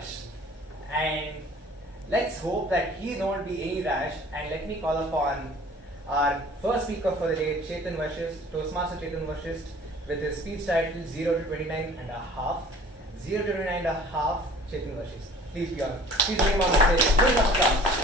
rush. And let's hope that he don't be any rush. And let me call upon our first speaker for the day, Chetan Vashist, Toastmaster Chetan Vashist, with his speech title 0 to 29 and a half. 0 to 29 and a half, Chetan Vashist. Please be on. Please bring him on the stage. Bring up the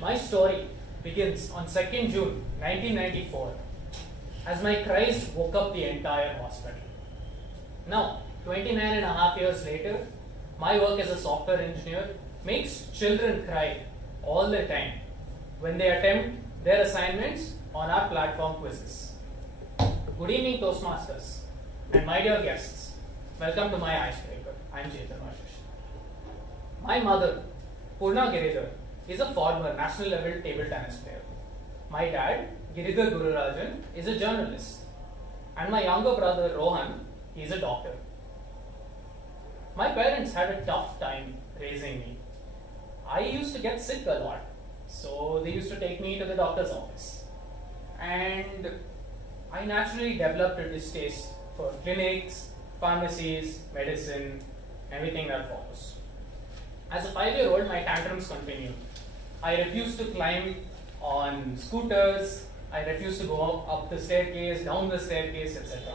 My story begins on 2nd June 1994 as my cries woke up the entire hospital. Now, 29 and a half years later, my work as a software engineer makes children cry all the time when they attempt their assignments on our platform quizzes. Good evening, Toastmasters, and my dear guests. Welcome to my icebreaker. I'm Chetan Vashist. My mother, Purna Giridhar, is a former national level table tennis player. My dad, Giridhar Gururajan, is a journalist. And my younger brother, Rohan, is a doctor. My parents had a tough time raising me. I used to get sick a lot, so they used to take me to the doctor's office. And I naturally developed a distaste for clinics, pharmacies, medicine, everything that follows. As a 5-year-old, my tantrums continued. I refused to climb on scooters, I refused to go up the staircase, down the staircase, etc.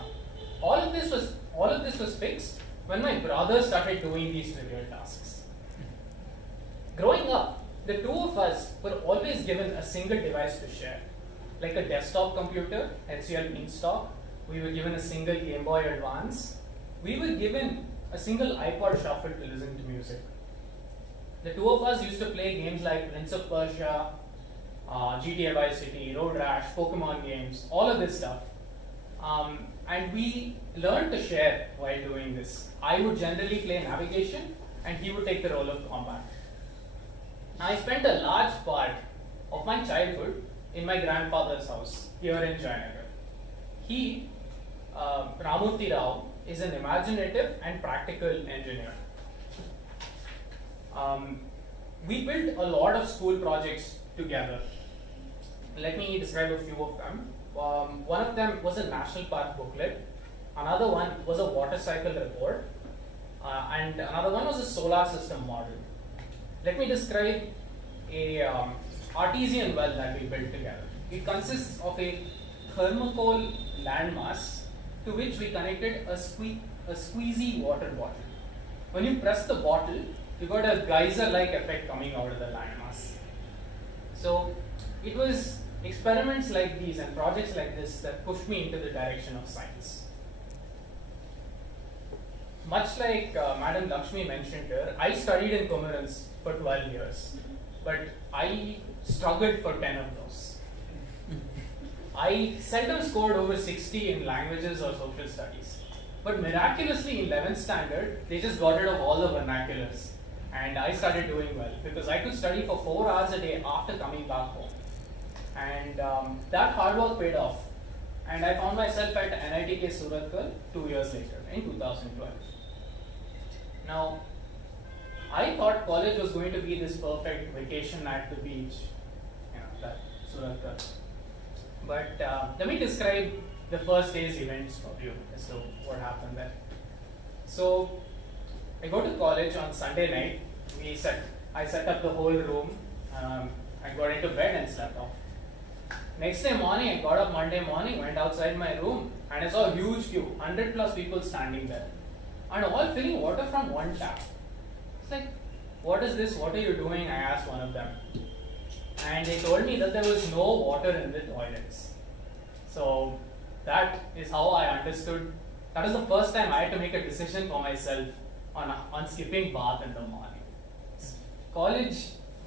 All of this was fixed when my brother started doing these trivial tasks. Growing up, the two of us were always given a single device to share, like a desktop computer, HCL Beanstalk. We were given a single Game Boy Advance. We were given a single iPod Shuffle to listen to music. The two of us used to play games like Prince of Persia, GTA Vice City, Road Rash, Pokemon games, all of this stuff. And we learned to share while doing this. I would generally play navigation and he would take the role of combat. I spent a large part of my childhood in my grandfather's house here in Jayanagar. He, Ramurthy Rao, is an imaginative and practical engineer. We built a lot of school projects together. Let me describe a few of them. One of them was a national park booklet, another one was a water cycle report, and another one was a solar system model. Let me describe a artesian well that we built together. It consists of a thermocol landmass to which we connected a squeezy water bottle. When you press the bottle, you got a geyser-like effect coming out of the landmass. So it was experiments like these and projects like this that pushed me into the direction of science. Much like Madam Lakshmi mentioned here, I studied in Comerans for 12 years, but I struggled for 10 of those. I seldom scored over 60 in languages or social studies, but miraculously in 11th standard, they just got rid of all the vernaculars. And I started doing well because I could study for 4 hours a day after coming back home. And that hard work paid off. And I found myself at NITK Surathkal 2 years later, in 2012. Now, I thought college was going to be this perfect vacation at the beach, that Surathkal. But let me describe the first day's events for you as to what happened there. So, I go to college on Sunday night. I set up the whole room. I got into bed and slept off. Next day morning, I got up Monday morning, went outside my room, and I saw a huge queue, 100 plus people standing there, and all filling water from one tap. It's like, what is this? What are you doing? I asked one of them. And they told me that there was no water in the toilets. So that is how I understood. That was the first time I had to make a decision for myself on skipping bath in the morning. College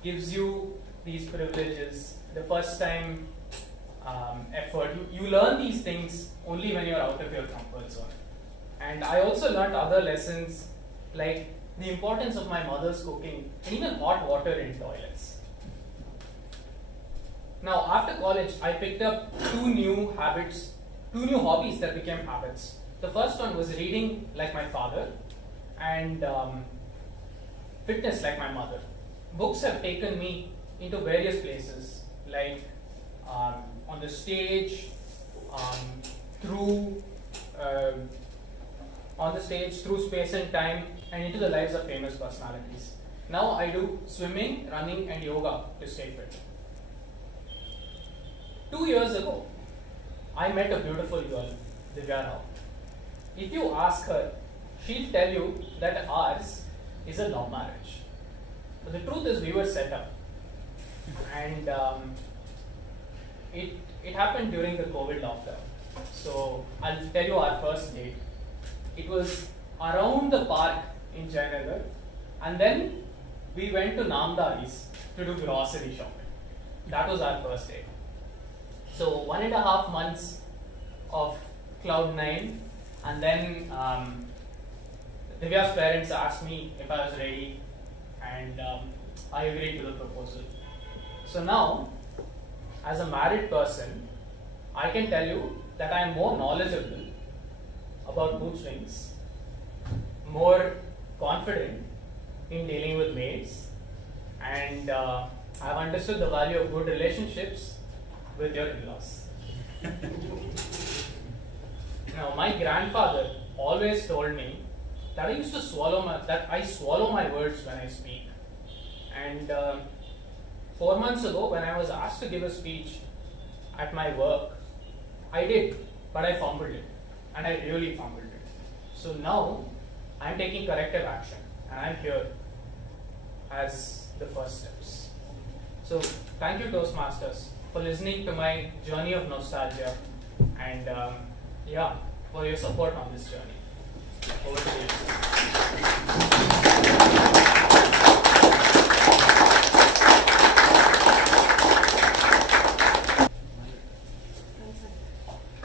gives you these privileges, the first time effort. You learn these things only when you're out of your comfort zone. And I also learned other lessons like the importance of my mother's cooking and even hot water in toilets. Now after college, I picked up two new hobbies that became habits. The first one was reading like my father and fitness like my mother. Books have taken me into various places like on the stage, through through space and time, and into the lives of famous personalities. Now I do swimming, running, and yoga to stay fit. 2 years ago, I met a beautiful girl, Divya Rao. If you ask her, she'll tell you that ours is a love marriage. But the truth is, we were set up, and it happened during the COVID lockdown. So I'll tell you our first date. It was around the park in Jayanagar, and then we went to Namdari's to do grocery shopping. That was our first date. So 1.5 months of cloud nine, and then Divya's parents asked me if I was ready, and I agreed to the proposal. So now, as a married person, I can tell you that I am more knowledgeable about mood swings, more confident in dealing with maids, and I have understood the value of good relationships with your in-laws. Now, my grandfather always told me that I swallow my words when I speak. And 4 months ago, when I was asked to give a speech at my work, I did, but I fumbled it, and I really fumbled it. So now, I am taking corrective action, and I am here as the first steps. So, thank you, Toastmasters, for listening to my journey of nostalgia, and for your support on this journey. Over to you.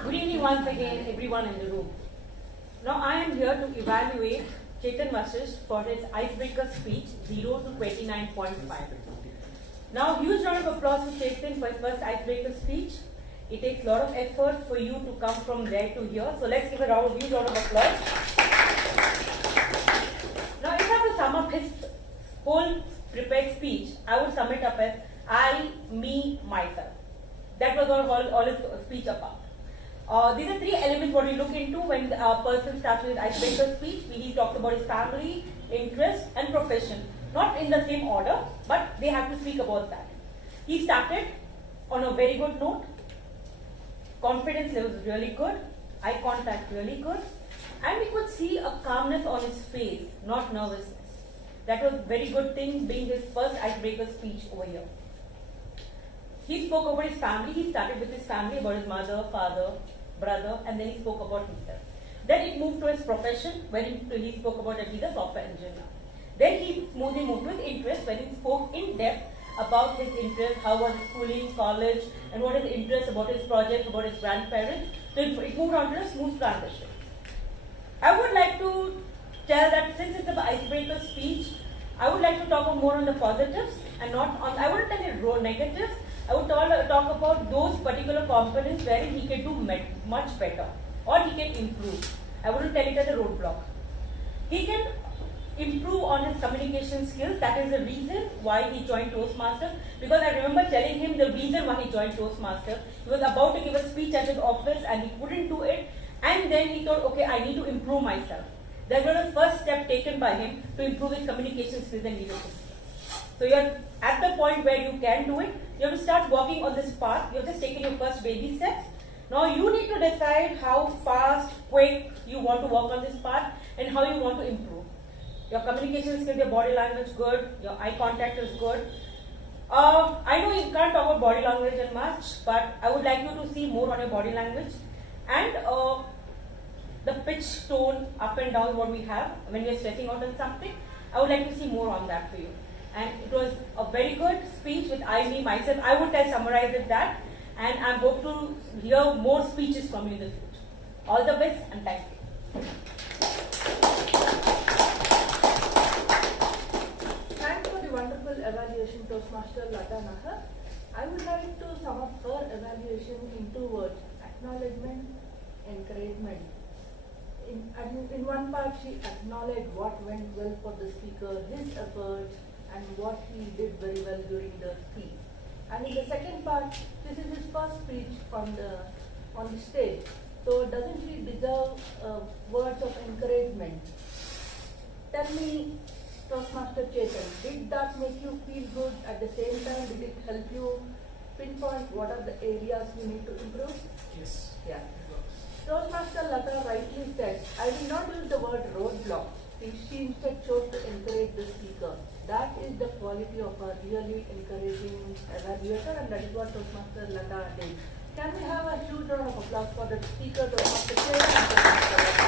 Good evening once again, everyone in the room. Now I am here to evaluate Chetan Vashisht for his icebreaker speech 0 to 29.5. Now, huge round of applause for Chetan for his first icebreaker speech. It takes a lot of effort for you to come from there to here. So let's give a huge round of applause. Now, if I have to sum up his whole prepared speech, I would sum it up as I, me, myself. That was all his speech about. These are three elements what we look into when a person starts with his icebreaker speech. He talks about his family, interest, and profession. Not in the same order, but they have to speak about that. He started on a very good note. Confidence level was really good. Eye contact really good. And we could see a calmness on his face, not nervousness. That was a very good thing, being his first icebreaker speech over here. He spoke about his family. He started with his family, about his mother, father, brother, and then he spoke about himself. Then it moved to his profession, where he spoke about that he's a software engineer. Then he smoothly moved to his interest, when he spoke in depth about his interest, how was his schooling, college, and what is his interest, about his project, about his grandparents. So it moved on to a smooth transition. I would like to tell that since it's an icebreaker speech, I would like to talk more on the positives and not on, I wouldn't tell you negatives. I would talk about those particular components wherein he can do much better or he can improve. I wouldn't tell it as a roadblock. He can improve on his communication skills. That is the reason why he joined Toastmasters, because I remember telling him the reason why he joined Toastmasters. He was about to give a speech at his office and he couldn't do it, and then he thought, okay, I need to improve myself. That was the first step taken by him to improve his communication skills and leadership skills. So you're at the point where you can do it. You have to start walking on this path. You have just taken your first baby steps. Now you need to decide how fast, quick you want to walk on this path and how you want to improve. Your communication skills, your body language good, your eye contact is good. I know you can't talk about body language and much, but I would like you to see more on your body language and the pitch, tone, up and down what we have when we are stressing out on something. I would like to see more on that for you. And it was a very good speech with I, me, myself. I would summarize it that, and I hope to hear more speeches from you in the future. All the best and thank you. Thanks for the wonderful evaluation, Toastmaster Lata Nahar. I would like to sum up her evaluation in 2 words: acknowledgement, encouragement. In one part, she acknowledged what went well for the speaker, his efforts, and what he did very well during the speech. And in the second part, this is his first speech. speech on the stage. So doesn't she deserve words of encouragement? Tell me, Toastmaster Chetan, did that make you feel good? At the same time, did it help you pinpoint what are the areas you need to improve? Yes. Yeah. Toastmaster Lata rightly said, I will not use the word roadblock. She instead chose to encourage the speaker. That is the quality of a really encouraging evaluator, and that is what Toastmaster Lata did. Can we have a huge round of applause for the speaker, Toastmaster Chetan?